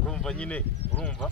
urumva nyine urumva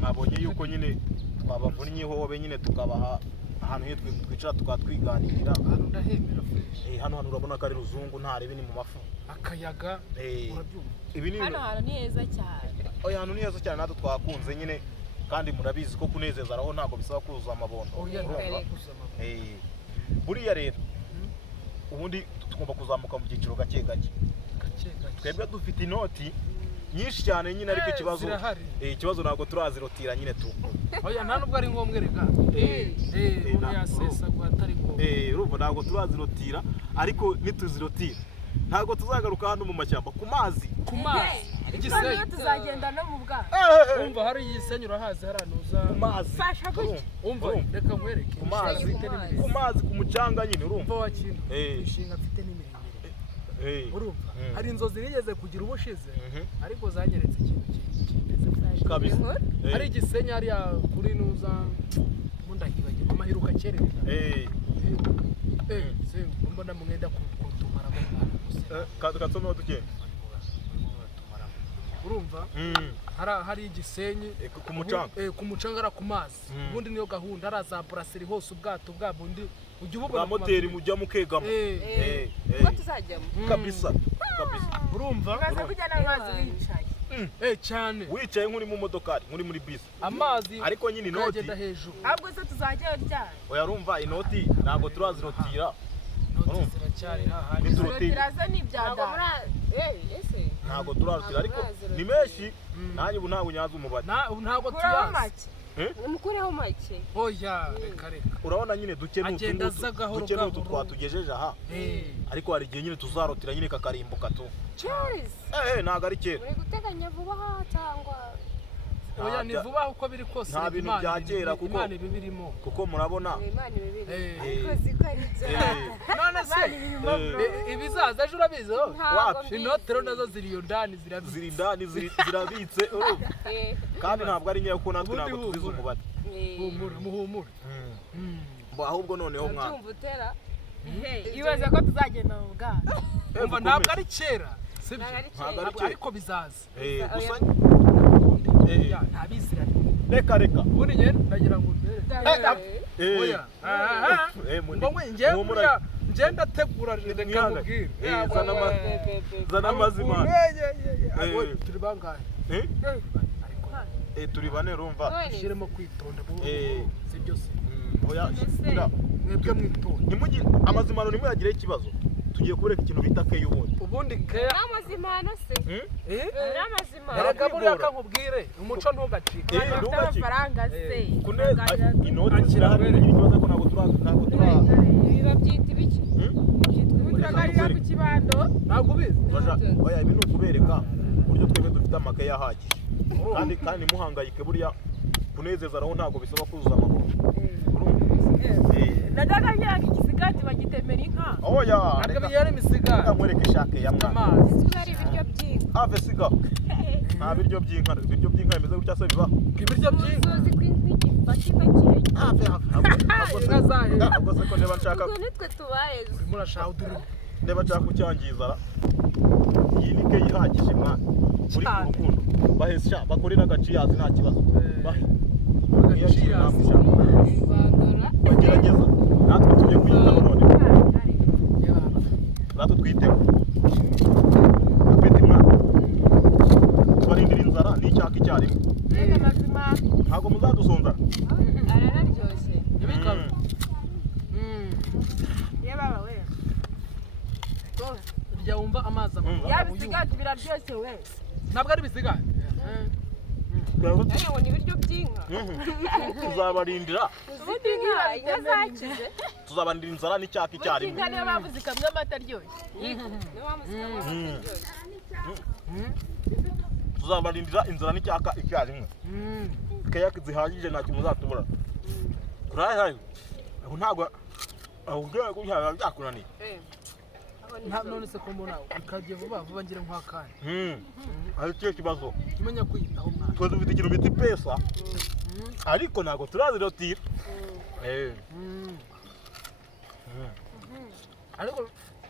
mwabonye yuko nyine twabavunnye hobe nyine tukabaha ahantu hitwe twicara tukatwiganirira ndahemera hano urabona ko ari ruzungu ntarebe ni mu mafu akayaga urabyumva ibi ni hano ni heza cyane oya hano ni heza cyane natwe twakunze nyine kandi murabizi ko kunezeza araho ntago bisaba kuzuza amabondo buriya rero ubundi tugomba kuzamuka mu cyiciro gake gake twebwe dufite inoti nyinshi cyane nyine ariko ikibazo ntabwo turazirotira nyine tu oya nta nubwo ari ngombwa reka umuntu yasesa ngo atari ngombwa urumva ntabwo turazirotira ariko nituzirotira ntabwo tuzagaruka hano mu mashyamba ku mazi igisenyi tuzagenda no mu bwato umva hari igisenyi urahazi haranuza ku mazi umva reka nkwereke ku mazi ku mucanga nyine urumva wakintu ishinga afite n'imiremire urumva hari inzozi nigeze kugira ubushize ariko zanyeretse ikintu kimeze kabisa hari igisenyi hariya kuri nuza mundahibagirwa amahiruka kerera mbona mwenda kutumaramo katsomeho duke urumva hari igisenyi ku mucanga ara ku mazi ubundi niyo gahunda araza brasserie hose ubwato bwabundi ujye ububona moteri mujya mukegamo ko tuzajyamo kabisa urumva baza kujyana amazi wicaye cyane wicaye nkuri mu modokari nkuri muri bisi amazi ariko nyine inoti ahubwo se tuzajyayo ryari oya rumva inoti ntabwo turazirotira ziracyari hahandi zirotiraza n'ibyada ntabwo turarutira ariko ni menshi nanjye ubu ntabwo nyaza umubare ntabwo tuyazi umukureho make oya reka urabona nyine duke n'utu twatugejeje aha ariko hari igihe nyine tuzarotira nyine kakarimbuka tu ntabwo ari kera uri guteganya vuba aha cyangwa oya ni vuba uko biri kose nta bintu bya kera kuko murabona ariko ziko ari none se ibizaza ejo urabizi inotero nazo ziri iyo ndani zirabitse kandi ntabwo ari nyayo kuko natwe ntabwo tuzize umubare muhumure ahubwo noneho mwana ibaze ko tuzagenda mu bwato umva ntabwo ari kera ariko bizaza gusa ntabizira reka ubundi njye ndagira ngo oya njye ndategura reka nkubwire zana amazima turi bangahe turi bane rumva ushyiremo kwitonda si byose mwebwe mwitonde amazimano ntimuyagire ikibazo tugiye kureka ikintu bita keya ubundi keya n'amazimano se n'amazimano yaragabura akakubwire umuco ntugacike amafaranga se inoti zirahari ikibazo ko ntabwo biba byita ibiki turagarira ku kibando ntabwo ubizi oya ibi ni ukubereka uburyo twebwe dufite amakaye ahagije kandi muhangayike burya kunezeza araho ntabwo bisaba kuzuza amaboko najyaga ngira ngo igisigati bagitemera inka oya ntabwo yari imisigati amwereka ishake ya mwana ari ibiryo by'inka ave siga nta biryo by'inka bimeze gutya se biba ibiryo by'inka uzi ko igifa kiba kirenze ahubwo se ko ndeba nshaka ubwo nitwe tubaye urimo urashaka uduri ndeba nshaka kucyangiza iyi ni keya ihagije mwana uri ku rukundo bahesha bakore n'agaciyazi nta kibazo bagerageza natwe tujye kuyitaho none natwe twiteho dufite imana tubarindira inzara n'icyaka icyarimwe ntabwo muzadusonzara arararyoshye ibikaru yebawe urya wumva amazi yabisigati biraryoshye we ntabwo ari bisigati ngo ni ibiryo by'inka tuzabarindira ubundi inka zakize tuzabarindira inzara n'icyaka icyarimwe inka niyo mpamvu zikamwa amata aryoshye tuzabarindira inzara n'icyaka icyarimwe keya zihagije nta kintu muzatubura turahaye ntabwo ahubwo kubyara byakunaniye none se ko mbona ukagiye vuba ngira nk'akanya ari cyo kibazo tumenya kwiyitaho mwana twe dufite ikintu bita ipesa ariko ntabwo turazirotira ariko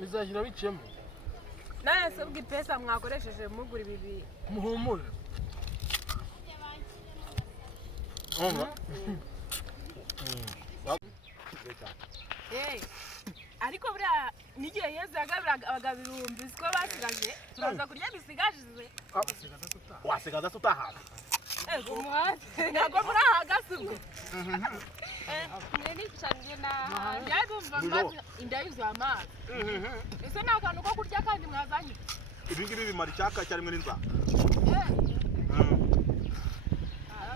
bizashyira biciyemo none se ubwo ipesa mwakoresheje mugura ibi muhumure ariko buriya n'igihe Yesu yagabiraga abagabo ibihumbi siko basigaje turaza kurya bisigaje wasigaza tutahaga ntabwo murahaga si ubwo inda yuzuye amazi ese ni akantu ko kurya kandi mwazanye ibi ngibi bimara icyaka cyarimwe n'inzara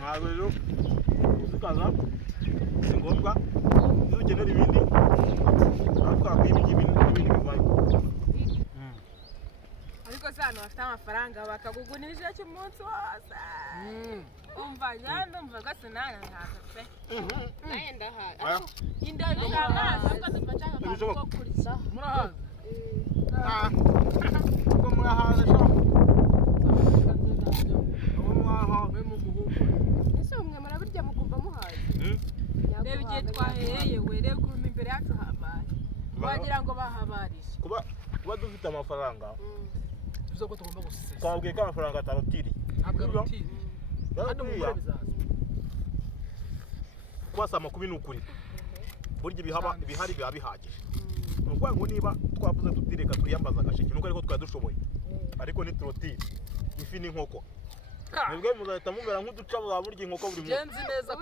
ntabwo rero uzikaza si ngombwa iyo ukenera ibindi twakwira ibindi bivayo ariko se hano bafite amafaranga bakagugunirije cy'umunsi wose umva ndumva gase nana ntaza pe naye ndahaye inda yuzuye amazi ubwo dufasha akantu ko kurya murahaze ubwo mwahaze sho ese umwe murabirya mukumva muhaze reba igihe twahereye we reba ukuntu imbere yacu habaye wagira ngo bahabarije kuba dufite amafaranga bivuze ko tugomba gusesa twabwiye ko amafaranga atarutiriye ntabwo arutiriye kandi umugore bizaza kubasama kubi ni ukuri burya ibihari biba bihagije ni ukuvuga ngo niba twavuze tutireka twiyambaza agasheke nuko ariko twari dushoboye ariko ni turotire ifi n'inkoko mwebwe muzahita mumera nk'uduca bwa burya inkoko buri munsi ngenzi neza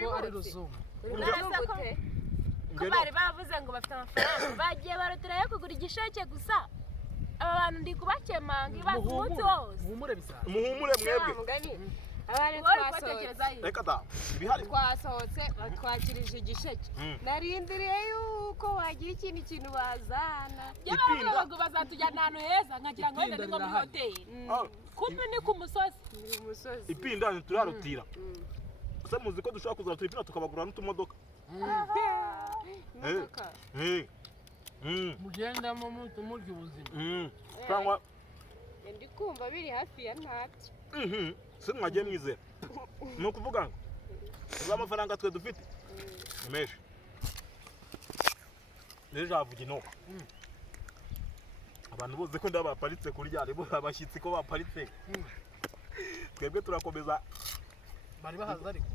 ko ari ruzungu ko bari bavuze ngo bafite amafaranga bagiye baroterayo kugura igisheke gusa aba bantu ndi kubakemanga ibaza umunsi wose muhumure bizaza muhumure mwebwe abari twasohotse reka da ibihari twasohotse batwakirije igisheke narindiriye yuko wagira ikindi kintu bazana y'abavuga ngo bazatujyana ahantu heza nkagira ngo wenda ni nko muri hoteli kumbe ni ku musozi ipinda ntiturarutira ese muzi ko dushobora kuzaratura ipinda tukabagurira n'utumodoka mugendamo murya ubuzima cyangwa ndi kumva biri hafi ya ntacyo se mwagiye mwizera ni ukuvuga ngo ubwo amafaranga twe dufite ni menshi n'ejo havuga inoko abantu bose ko ndaba baparitse kurya ariko abashyitsi ko baparitse twebwe turakomeza bari bahaze ariko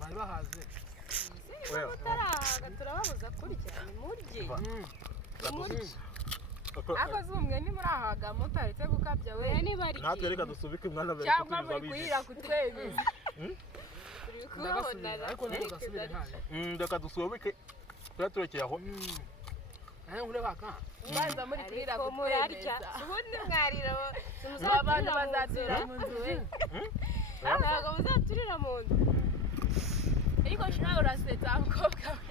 bari bahaze mutarahaga turababuza kurya ni murye akoze umwe nimurahaga mutaretse gukabya we natwe reka dusubike umwana bere cyangwa muri kurira kutwemeza ariko ntugasubire ntayo reka dusubike turekeye aho ubanza muri kurira murarya kutwemeza ubundi mwarira abantu bazaturira mu nzu we ntabwo muzaturira mu nzu ariko nawe urasetsa mukobwa we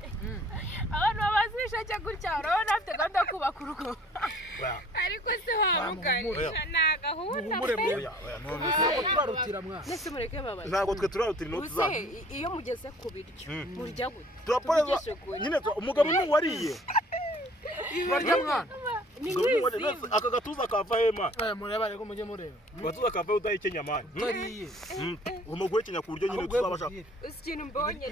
abantu babazi ibisheke gutya urabona afite gahunda yo kubaka urugo ariko se wamuganisha ni agahunda ntabwo turarutira mwana mwese mureke babaza ntabwo twe turarutira inoti zacu iyo mugeze ku biryo murya gute turaporeza nyine umugabo n'uwariye barya mwana aka gatuza kava hema mureba rero mujye mureba agatuza kava udahekenya amani utariye umugore kenya ku buryo nyine tuzabasha uzi ikintu mbonye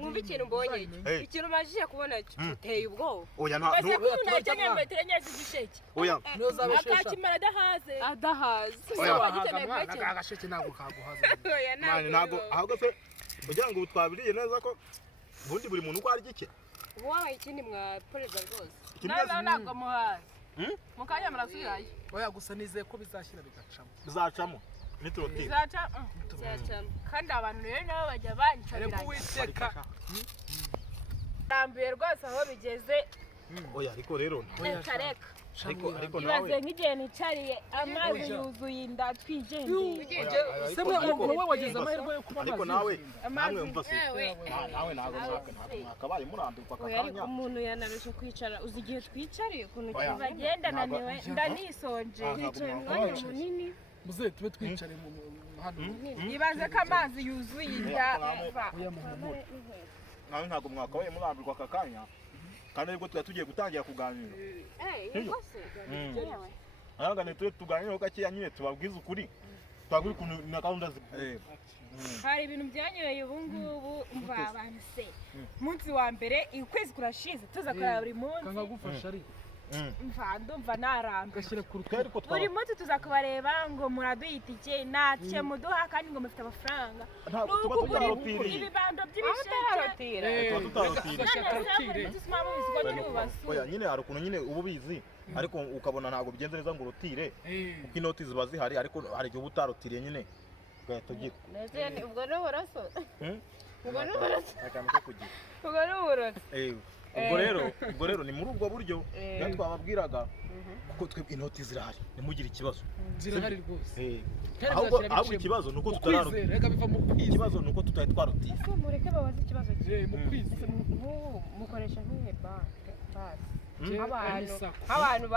wumva ikintu mbonye ikintu majije kubona uteye ubwoba oya ese ko umuntu akeneye metero enye z'igisheke oya akakimara adahaze oya wahaga mwana agasheke ntabwo kaguhaza ntabwo ahubwo se kugira ngo ubu twabiriye neza ko ubundi buri muntu uko arya iki ubu wabaye ikindi mwaporeza rwose nawe ntabwo muhazi mukanya murasubirayo oya gusa nizeye ko bizashyira bigacamo bizacamo niturotire byacamo kandi abantu rero nabo bajya banyicarira uwiteka rambuye rwose aho bigeze oya ariko rero reka reka ariko ibaze nawe nk'igihe nicariye amazi yuzuye inda twigendeye se wowe wagize amahirwe yo kuba ariko nawe namwe mva se nawe ntabwo mwakabaye murambirwa oya ariko akanya umuntu yanarusha kwicara uzi igihe twicariye ukuntu bagenda naniwe ndanisonje twicaye umwanya munini muze tube twicare hano ibaze ko amazi yuzuye inda oya muhumure nawe ntabwo mwakabaye murambirwa aka kanya kandi ariko tuba tugiye gutangira kuganira ahangane tube tuganireho gakeya nyine tubabwize ukuri twagura ukuntu na gahunda hari ibintu byanyureye ubu ngubu mva abantu se umunsi wa mbere ukwezi kurashize tuza kureba buri munsi kangagufasha ariko mva ndumva narambiwe ugashyira ku rutugu buri munsi tuza kubareba ngo muraduha itike ntacyo muduha kandi ngo mufite amafaranga tuba tutarotiriye ibibando by'ibisheke tuba tutarotiriye oya nyine hari ukuntu nyine uba ubizi ariko ukabona ntabwo bigenze neza ngo urutire kuko inoti ziba zihari ariko hari igihe uba utarutiriye nyine ugahita ugira ubwo ni uburoso ubwo ni uburoso akantu ko kugira ubwo ni uburoso ubwo rero ni muri ubwo buryo rero twababwiraga kuko twebwe inoti zirahari ntimugire ikibazo zirahari rwose ahubwo ikibazo ni uko ikibazo ni uko tutari twarutiye mureke babaze ikibazo mu kwizera mukoresha nk'ihe banke basi nk'abantu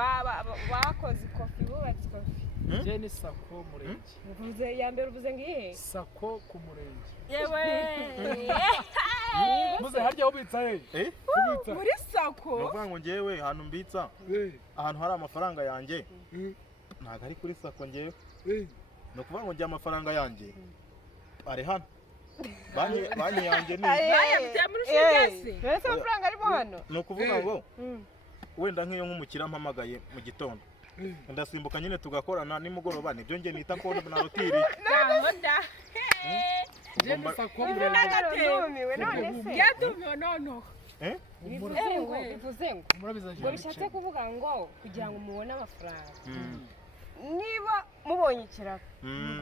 bakoze ikofi bubatse ikofi je ni sako murenge uvuze ya mbere uvuze ngihe sako ku murenge yewe muze harya ubitsa ubitsa muri sako ni ukuvuga ngo njyewe ahantu mbitsa ahantu hari amafaranga yanjye ntabwo ari kuri sako njyewe ni ukuvuga ngo njye amafaranga yanjye ari hano banki yanjye ni bayafite muri shigasi mbese amafaranga arimo hano ni ukuvuga ngo wenda nk'iyo nk'umukiriya mpamagaye mu gitondo ndasimbuka nyine tugakorana nimugoroba nibyo njye nita ko na rutiri je ni sako ndumiwe none se yadumiwe noneho bivuze ngo bishatse kuvuga ngo kugira ngo mubone amafaranga niba mubonye ikiraka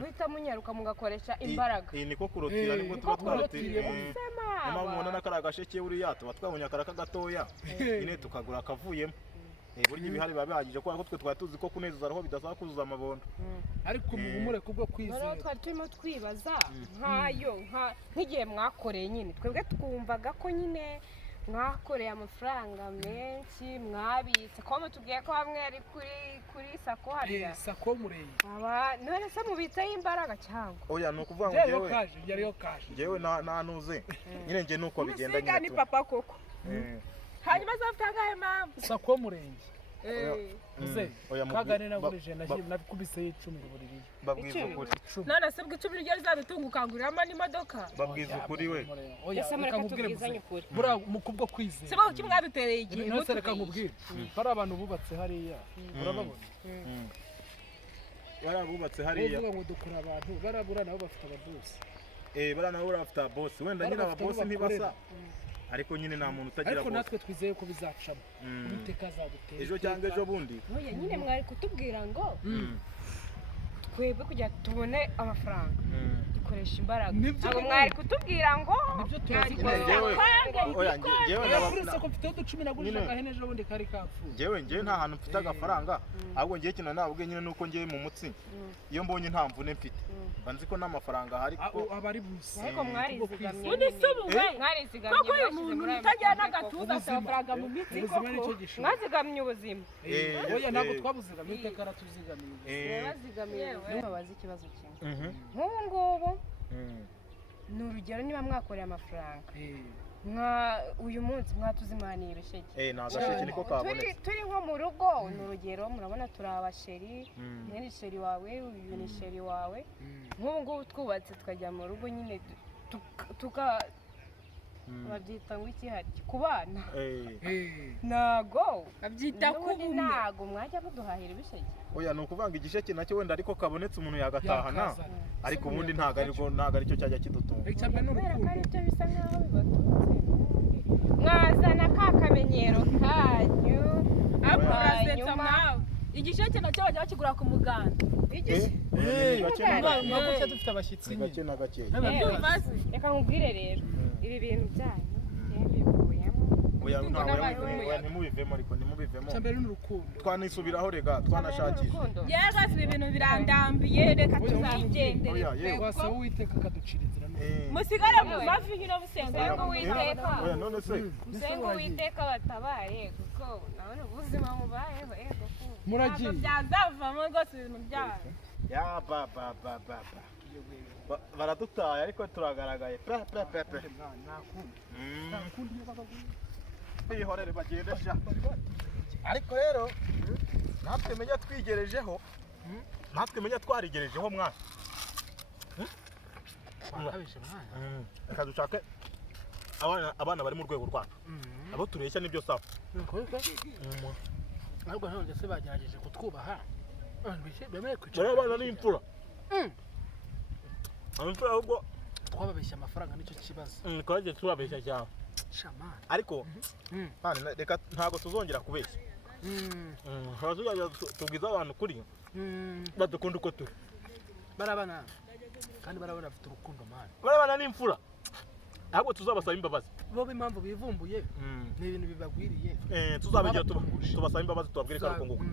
guhita munyaruka mugakoresha imbaraga iyi niko kurotira nibwo tuba twarotiriye niba mubona n'akariya gasheke buriya tuba twabonye akaraka gatoya nyine tukagura akavuyemo burya ibihari biba bihagije kubera ko twe twari tuzi ko kunezeza roho bidasaba kuzuza amabondo ariko muhumure kubwo kwizera noneho twari turimo twibaza nk'igihe mwakoreye nyine twebwe twumvaga ko nyine mwakoreye amafaranga menshi mwabitse ko mutubwiye ko hamwe ari kuri sako hariya sako murenge none se mubitseho imbaraga cyangwa oya ni ukuvuga ngo yariyo kaje njyewe nanuze nyine njye nuko bigenda nyine ni papa koko hanyuma zafite angahe mpamvu sako murenge muze kagane nagurije nakubise 10 buririye babwiza ukuri none se bwo 10 ryo rizadutunga ukanguriramo n'imodoka babwiza ukuri we ese mureka tubwizanye ukuri bura mukubwo kwizera sebo kimwadutereye igihe nose reka nkubwire hari abantu bubatse hariya urababona barabubatse hariya uvuga ngo dukura abantu barabura nabo bafite ababosi bara nabo bafite ababosi wenda nyine ababosi ntibasa ariko nyine nta muntu utagira ariko natwe twizeye ko bizacamo Uwiteka azadutera ejo cyangwa ejo bundi oya nyine mwari kutubwira ngo twebwe kugira tubone amafaranga dukoresha imbaraga ntabwo mwari kutubwira ngo nibyo turazikora ko mfite uducumi nagurije agahene ejo bundi kari kapfuye njyewe nta hantu mfite agafaranga ahubwo njyewe kintu nabwe nyine nuko njyewe mu mutsi iyo mbonye nta mvune mfite mba nzi ko n'amafaranga ahari kuko abari busa ariko mwarizigamye mwarizigamye koko uyu muntu utagira n'agatuza afite amafaranga mu mitsi koko mwazigamye ubuzima oya ntabwo twabuzigamye Uwiteka aratuzigamiye bazigamiye babaza ikibazo kimwe nk'ubu ngubu ni urugero niba mwakoreye amafaranga uyu munsi mwatuzimaniye ibisheke nta gasheke niko kabonetse turi nko mu rugo ni urugero murabona turi abasheri umwe ni sheri wawe uyu ni sheri wawe nk'ubu ngubu twubatse tukajya mu rugo nyine babyita ngo iki hari ku bana ntago babyita kubumwe ntago mwajya muduhahira ibisheke oya ni ukuvuga ngo igisheke nacyo wenda ariko kabonetse umuntu yagatahana ariko ubundi ntago aricyo cyajya kidutunga kubera ko aribyo bisa nkaho bibatunze mwazana ka kamenyero kanyu hanyuma igisheke nacyo bajya bakigura ku muganda ntabwo dufite abashyitsi gake na gake reka nkubwire rero ibi bintu byanyu mbivuyemo oya ntimubivemo ariko ntimubivemo cyambere n'urukundo twanisubiraho rega twanashakisha yewe ibi bintu birandambiye reka tuzagendere wasaba Uwiteka akaducira inzira musigare mu mavi nyine musenga Uwiteka oya none se musenga Uwiteka batabaye kuko nabona ubuzima mubayeho muragiye byazavamo rwose ibintu byayo ya baradutaye ariko turagaragaye bihorere bagende sha ariko rero natwe menya twigerejeho natwe menya twarigerejeho mwana reka dushake abana bari mu rwego rwacu abo tureshya nibyo sawa ahubwo none se bagerageje kutwubaha bemeye kwicara bari abana n'imfura imfura ahubwo twababeshya amafaranga nicyo kibazo twagiye tubabeshya cyane shamani ariko reka ntabwo tuzongera kubeshya tubwiza abantu kuri badukunda uko turi barabana kandi barabona bafite urukundo mani barabana n'imfura ahubwo tuzabasaba imbabazi bo impamvu bivumbuye ni ibintu bibagwiriye tuzabegera tubasaba imbabazi tubabwire ko ari uko nguko